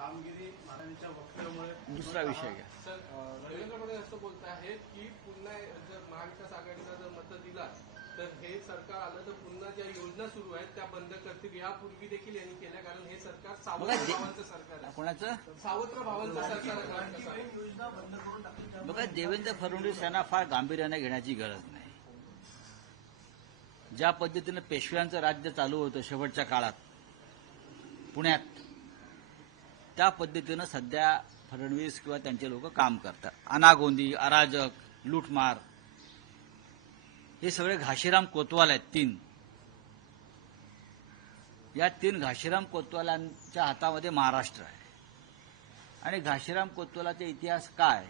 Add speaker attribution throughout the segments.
Speaker 1: कामगिरी महाराजांच्या वक्तव्यामुळे
Speaker 2: दुसरा विषय घ्या
Speaker 1: सर रवींद्र मध्ये असं बोलत आहेत की पुन्हा जर महाविकास आघाडीला जर मत दिला तर हे सरकार आलं तर पुन्हा ज्या योजना सुरू आहेत त्या बंद करतील यापूर्वी देखील यांनी केल्या कारण हे सरकार सावत्र भावांचं सरकार आहे कोणाचं
Speaker 2: सावत्र भावांचं सरकार योजना बंद करून टाकली बघा देवेंद्र फडणवीस यांना फार गांभीर्याने घेण्याची गरज नाही ज्या पद्धतीनं पेशव्यांचं राज्य चालू होतं शेवटच्या काळात पुण्यात त्या पद्धतीनं सध्या फडणवीस किंवा त्यांचे लोक काम करतात अनागोंदी अराजक लुटमार हे सगळे घाशीराम कोतवाल आहेत तीन या तीन घाशीराम कोतवालांच्या हातामध्ये महाराष्ट्र आहे आणि घाशीराम कोतवालाचा इतिहास काय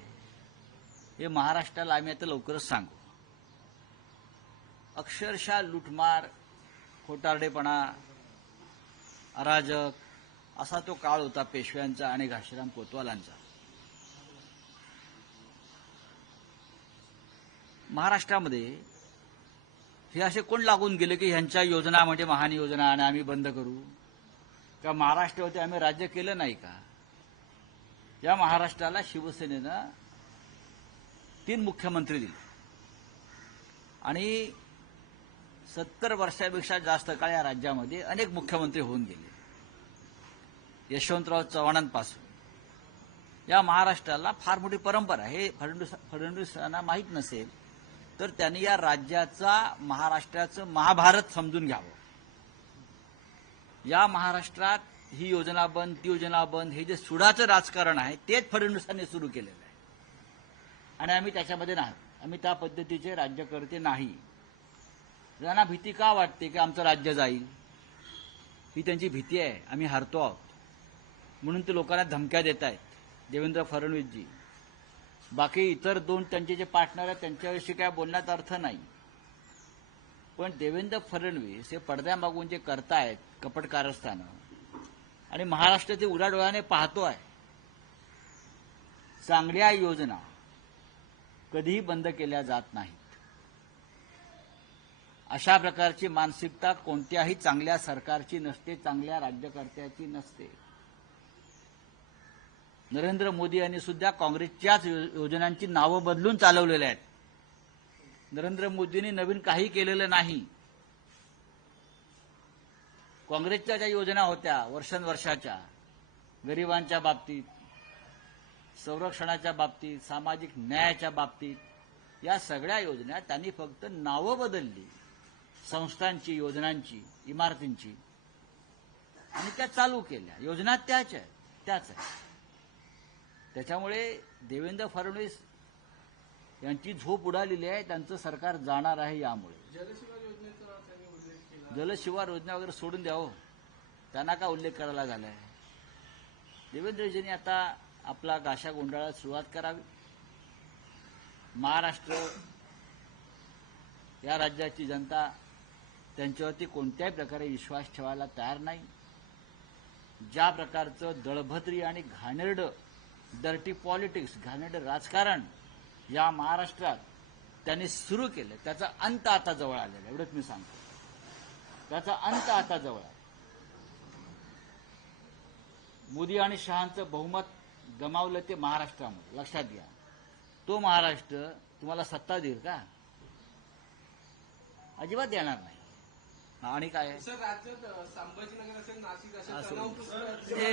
Speaker 2: हे महाराष्ट्राला आम्ही आता लवकरच सांगू अक्षरशः लुटमार खोटारडेपणा अराजक असा तो काळ होता पेशव्यांचा आणि घाशीराम कोतवालांचा महाराष्ट्रामध्ये हे असे कोण लागून गेले की ह्यांच्या योजना म्हणजे महान योजना आणि आम्ही बंद करू का होते आम्ही राज्य केलं नाही का या महाराष्ट्राला शिवसेनेनं तीन मुख्यमंत्री दिले आणि सत्तर वर्षापेक्षा जास्त काळ या राज्यामध्ये अनेक मुख्यमंत्री होऊन गेले यशवंतराव चव्हाणांपासून या महाराष्ट्राला फार मोठी परंपरा हे फडणवीस फडणवीसांना माहीत नसेल तर त्यांनी या राज्याचा महाराष्ट्राचं महाभारत समजून घ्यावं या महाराष्ट्रात ही योजना बंद ती योजना बंद हे जे सुडाचं राजकारण आहे तेच फडणवीसांनी सुरू केलेलं आहे आणि आम्ही त्याच्यामध्ये नाही आम्ही त्या पद्धतीचे राज्यकर्ते नाही त्यांना भीती का वाटते की आमचं राज्य जाईल ही त्यांची भीती आहे आम्ही हरतो आहोत म्हणून ते लोकांना धमक्या देत आहेत देवेंद्र फडणवीसजी बाकी इतर दोन त्यांचे जे पार्टनर आहेत त्यांच्याविषयी काय बोलण्यात अर्थ नाही पण देवेंद्र फडणवीस हे पडद्यामागून जे करतायत कपट कारस्थानं आणि महाराष्ट्र ते उडाडोळ्याने पाहतो आहे चांगल्या योजना कधीही बंद केल्या जात नाहीत अशा प्रकारची मानसिकता कोणत्याही चांगल्या सरकारची नसते चांगल्या राज्यकर्त्याची नसते नरेंद्र मोदी यांनी सुद्धा काँग्रेसच्याच योजनांची नावं बदलून चालवलेल्या आहेत नरेंद्र मोदींनी नवीन काही केलेलं नाही काँग्रेसच्या ज्या योजना होत्या वर्षानुवर्षाच्या गरिबांच्या बाबतीत संरक्षणाच्या बाबतीत सामाजिक न्यायाच्या बाबतीत या सगळ्या योजना त्यांनी फक्त नावं बदलली संस्थांची योजनांची इमारतींची आणि त्या चालू केल्या योजना त्याच आहेत त्याच आहेत त्याच्यामुळे देवेंद्र फडणवीस यांची झोप उडालेली आहे त्यांचं सरकार जाणार आहे यामुळे जलशिवार योजना वगैरे सोडून द्यावं हो. त्यांना का उल्लेख करायला झाला आहे देवेंद्रजींनी आता आपला गाशा गोंधळाला सुरुवात करावी महाराष्ट्र या राज्याची जनता त्यांच्यावरती कोणत्याही प्रकारे विश्वास ठेवायला तयार नाही ज्या प्रकारचं दळभद्री आणि घाणेरडं डर्टी पॉलिटिक्स घाणेड राजकारण या महाराष्ट्रात त्यांनी सुरू केलं त्याचा अंत आता जवळ आलेला एवढंच मी सांगतो त्याचा अंत आता जवळ आला मोदी आणि शहांचं बहुमत गमावलं ते महाराष्ट्रामध्ये लक्षात घ्या तो महाराष्ट्र तुम्हाला सत्ता देईल का अजिबात देणार नाही आणि काय
Speaker 1: असेल नाशिक
Speaker 2: हे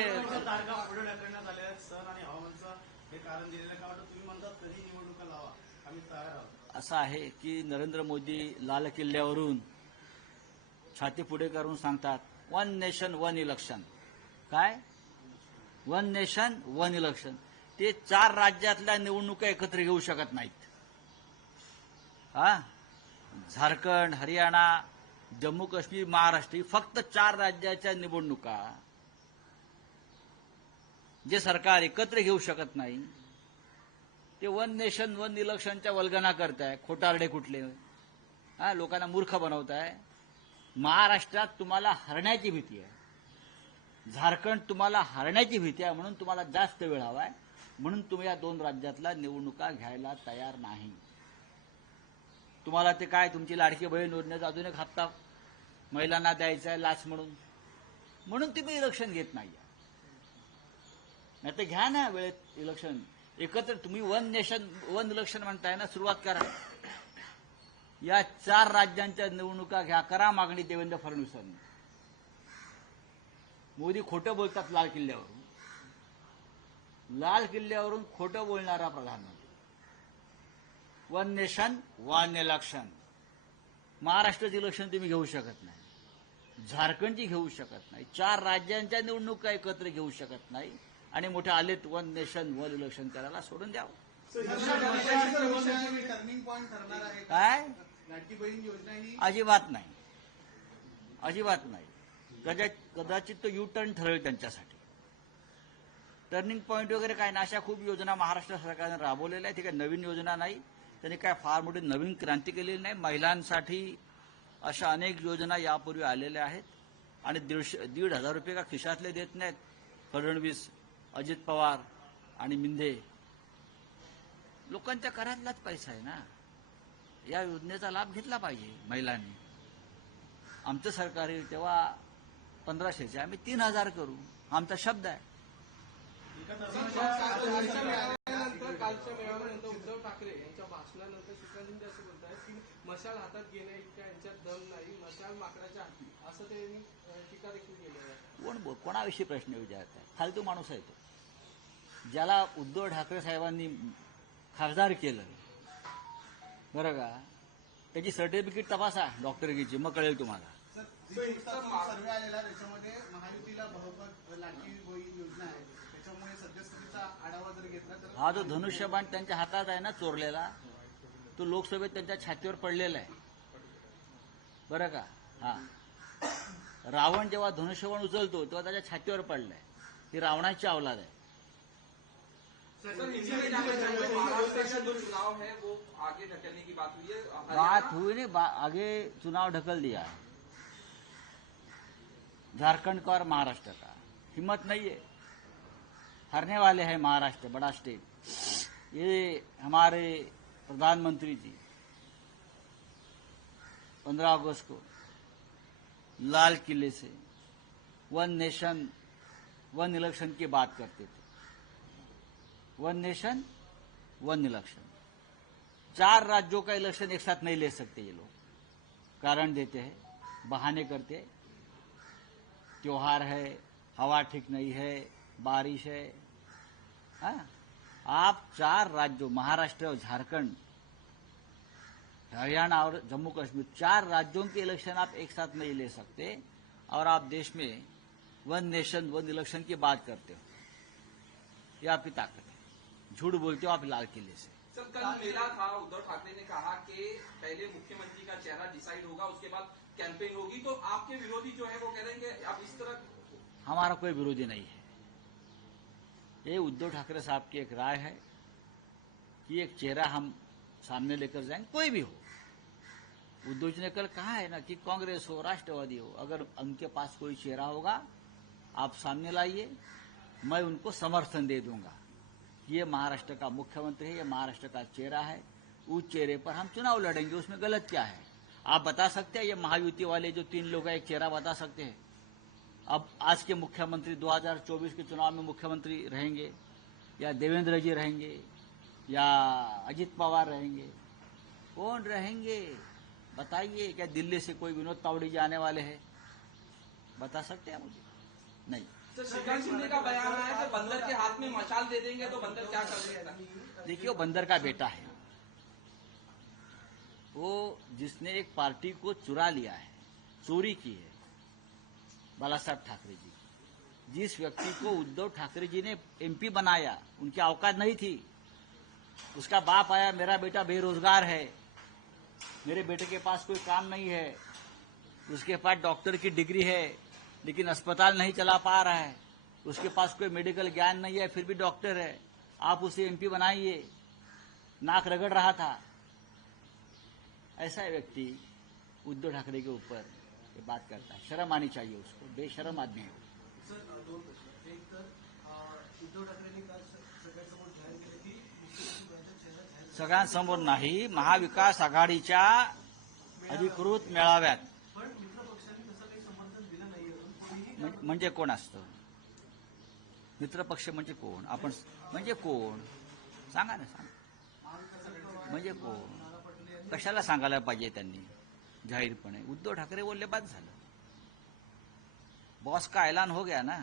Speaker 2: असं आहे की नरेंद्र मोदी लाल किल्ल्यावरून छाती पुढे करून सांगतात वन नेशन वन इलेक्शन काय वन नेशन वन इलेक्शन ते चार राज्यातल्या निवडणुका एकत्र घेऊ शकत नाहीत हा झारखंड हरियाणा जम्मू काश्मीर महाराष्ट्र फक्त चार राज्याच्या निवडणुका जे सरकार एकत्र घेऊ शकत नाही ते वन नेशन वन इलेक्शनच्या वल्गना करताय खोटारडे कुठले हा लोकांना मूर्ख बनवताय महाराष्ट्रात तुम्हाला हरण्याची भीती आहे झारखंड तुम्हाला हरण्याची भीती आहे म्हणून तुम्हाला जास्त वेळ हवाय म्हणून तुम्ही या दोन राज्यातला निवडणुका घ्यायला तयार नाही तुम्हाला ते काय तुमची लाडकी बहीण ओढण्याचा अजून एक हप्ता महिलांना द्यायचा आहे लाच म्हणून म्हणून तुम्ही इलेक्शन घेत नाही तर घ्या ना वेळेत इलेक्शन एकत्र तुम्ही वन नेशन वन इलेक्शन म्हणताय ना सुरुवात करा या चार राज्यांच्या निवडणुका घ्या करा मागणी देवेंद्र फडणवीसांनी मोदी खोटं बोलतात लाल किल्ल्यावरून लाल किल्ल्यावरून खोटं बोलणारा प्रधानमंत्री वन नेशन वन इलेक्शन महाराष्ट्राची इलेक्शन तुम्ही घेऊ शकत नाही झारखंडची घेऊ शकत नाही चार राज्यांच्या निवडणुका एकत्र घेऊ शकत नाही आणि मोठे आलेत वन नेशन वन इलेक्शन करायला सोडून द्यावं काय अजिबात नाही अजिबात नाही कदाचित तो यू टर्न ठरेल त्यांच्यासाठी टर्निंग पॉईंट वगैरे काय नाही अशा खूप योजना महाराष्ट्र सरकारने राबवलेल्या आहेत ती काही नवीन योजना नाही त्यांनी काय फार मोठी नवीन क्रांती केलेली नाही महिलांसाठी अशा अनेक योजना यापूर्वी आलेल्या आहेत आणि दीडशे दीड हजार रुपये का खिशातले देत नाहीत फडणवीस अजित पवार आणि मिंधे लोकांच्या करातलाच पैसा आहे ना या योजनेचा लाभ घेतला पाहिजे महिलांनी आमचं सरकार येईल तेव्हा पंधराशेचे आम्ही तीन हजार करू आमचा शब्द आहे कालच्या मेळाव्यानंतर कालच्या मेळाव्यानंतर उद्धव ठाकरे यांच्या भाषणानंतर शिवराज शिंदे असं बोलत की मशाल हातात घेण्या इतका दम नाही मशाल माकडाच्या हाती असं ते टीका देखील केलं कोण कोणाविषयी प्रश्न विचारत आहे तो माणूस आहे तो ज्याला उद्धव ठाकरे साहेबांनी खासदार केलं बरं का त्याची सर्टिफिकेट तपासा डॉक्टरकीची मग कळेल तुम्हाला सर्वे आलेला त्याच्यामध्ये महायुतीला बहुमत लाडकी योजना आहे हा जो धनुष्यबाण त्यांच्या हातात आहे ना चोरलेला तो लोकसभेत त्यांच्या छातीवर पडलेला आहे बरं का हा रावण जेव्हा धनुष्यबाण उचलतो तेव्हा त्याच्या छातीवर पडलाय ही रावणाची अवलाद आहे बात हुई नाही आगे चुनाव ढकल दिया झारखंड का और महाराष्ट्र का हिम्मत नाहीये हरने वाले हैं महाराष्ट्र बड़ा स्टेट ये हमारे प्रधानमंत्री जी पंद्रह अगस्त को लाल किले से वन नेशन वन इलेक्शन की बात करते थे वन नेशन वन इलेक्शन चार राज्यों का इलेक्शन एक साथ नहीं ले सकते ये लोग कारण देते हैं बहाने करते त्योहार है हवा ठीक नहीं है बारिश है आ? हाँ, आप चार राज्यों महाराष्ट्र और झारखंड हरियाणा और जम्मू कश्मीर चार राज्यों के इलेक्शन आप एक साथ नहीं ले सकते और आप देश में वन नेशन वन इलेक्शन की बात करते हो यह आपकी ताकत है झूठ बोलते हो आप लाल किले से
Speaker 1: सर कल मेला था उद्धव ठाकरे ने कहा कि पहले मुख्यमंत्री का चेहरा डिसाइड होगा उसके बाद कैंपेन होगी तो आपके विरोधी जो है वो कह रहे हैं कि आप इस तरह
Speaker 2: हमारा कोई विरोधी नहीं है ये उद्धव ठाकरे साहब की एक राय है कि एक चेहरा हम सामने लेकर जाएंगे कोई भी हो उद्धव जी ने कल कहा है ना कि कांग्रेस हो राष्ट्रवादी हो अगर उनके पास कोई चेहरा होगा आप सामने लाइए मैं उनको समर्थन दे दूंगा ये महाराष्ट्र का मुख्यमंत्री है ये महाराष्ट्र का चेहरा है उस चेहरे पर हम चुनाव लड़ेंगे उसमें गलत क्या है आप बता सकते हैं ये महायुति वाले जो तीन लोग हैं एक चेहरा बता सकते हैं अब आज के मुख्यमंत्री 2024 के चुनाव में मुख्यमंत्री रहेंगे या देवेंद्र जी रहेंगे या अजित पवार रहेंगे कौन रहेंगे बताइए क्या दिल्ली से कोई विनोद तावड़ी जी आने वाले हैं बता सकते हैं मुझे नहीं
Speaker 1: तो श्रीकांत सिंह का बयान आया कि बंदर के हाथ में मशाल दे देंगे तो बंदर क्या कर देगा
Speaker 2: देखिए वो बंदर का बेटा है वो जिसने एक पार्टी को चुरा लिया है चोरी की है बाला साहब ठाकरे जी जिस व्यक्ति को उद्धव ठाकरे जी ने एमपी बनाया उनकी औकात नहीं थी उसका बाप आया मेरा बेटा बेरोजगार है मेरे बेटे के पास कोई काम नहीं है उसके पास डॉक्टर की डिग्री है लेकिन अस्पताल नहीं चला पा रहा है उसके पास कोई मेडिकल ज्ञान नहीं है फिर भी डॉक्टर है आप उसे एमपी बनाइए नाक रगड़ रहा था ऐसा व्यक्ति उद्धव ठाकरे के ऊपर बात करता है शर्म आनी चाहिए उसको बेशरम आदमी है सगळ्यांसमोर नाही महाविकास आघाडीच्या अधिकृत मेळाव्यात म्हणजे कोण असतं पक्ष म्हणजे कोण आपण म्हणजे कोण सांगा ना सांगा म्हणजे कोण कशाला सांगायला पाहिजे त्यांनी जाहीरपणे उद्धव ठाकरे बोलले बाद झालं बॉस का ऐलान हो गया ना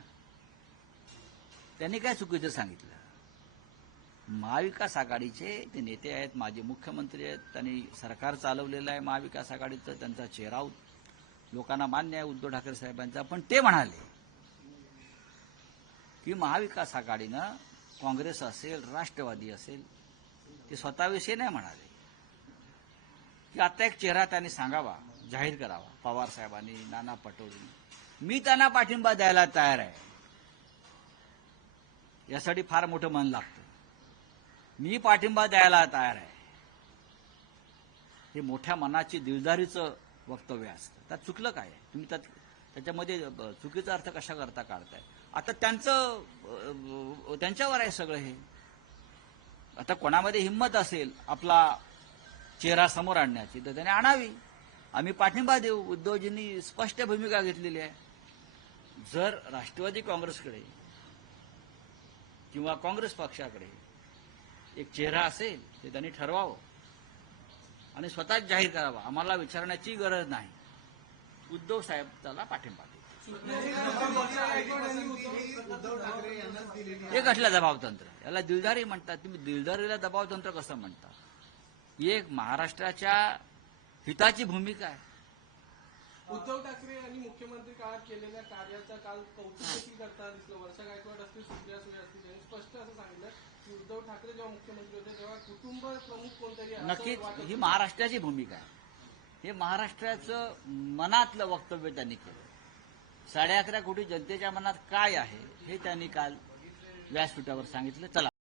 Speaker 2: त्यांनी काय चुकीचं सांगितलं महाविकास आघाडीचे ते नेते आहेत माझे मुख्यमंत्री आहेत त्यांनी सरकार चालवलेलं आहे महाविकास आघाडीचं त्यांचा चेहरा लोकांना मान्य आहे उद्धव ठाकरे साहेबांचा पण ते म्हणाले की महाविकास आघाडीनं काँग्रेस असेल राष्ट्रवादी असेल ते स्वतःविषयी नाही म्हणाले की आता एक चेहरा त्यांनी सांगावा जाहीर करावा पवार साहेबांनी नाना पटोले मी त्यांना पाठिंबा द्यायला तयार आहे यासाठी फार मोठं मन लागतं मी पाठिंबा द्यायला तयार आहे हे मोठ्या मनाची दिलदारीचं वक्तव्य असतं त्यात चुकलं काय तुम्ही त्यात त्याच्यामध्ये चुकीचा अर्थ कशा करता काढताय आता त्यांचं त्यांच्यावर आहे सगळं हे आता कोणामध्ये हिंमत असेल आपला चेहरा समोर आणण्याची तर त्याने आणावी आम्ही पाठिंबा देऊ उद्धवजींनी स्पष्ट भूमिका घेतलेली आहे जर राष्ट्रवादी काँग्रेसकडे किंवा काँग्रेस पक्षाकडे एक चेहरा असेल ते त्यांनी ठरवावं आणि स्वतःच जाहीर करावा आम्हाला विचारण्याची गरज नाही उद्धव साहेब त्याला पाठिंबा देतो हे कसलं दबावतंत्र याला दिलदारी म्हणतात तुम्ही दिलदारीला दबावतंत्र कसं म्हणता एक महाराष्ट्राच्या हिताची भूमिका आहे
Speaker 1: उद्धव ठाकरे आणि मुख्यमंत्री काळात केलेल्या कार्याचा काल कौतुक वर्षा गायकवाड असतील सुप्रिया सुळे असतील स्पष्ट असं सांगितलं की उद्धव ठाकरे जेव्हा मुख्यमंत्री होते तेव्हा कुटुंब प्रमुख कोणतरी
Speaker 2: नक्कीच ही महाराष्ट्राची भूमिका आहे हे महाराष्ट्राचं मनातलं वक्तव्य त्यांनी केलं साडे अकरा कोटी जनतेच्या मनात काय आहे हे त्यांनी काल व्यासपीठावर सांगितलं चला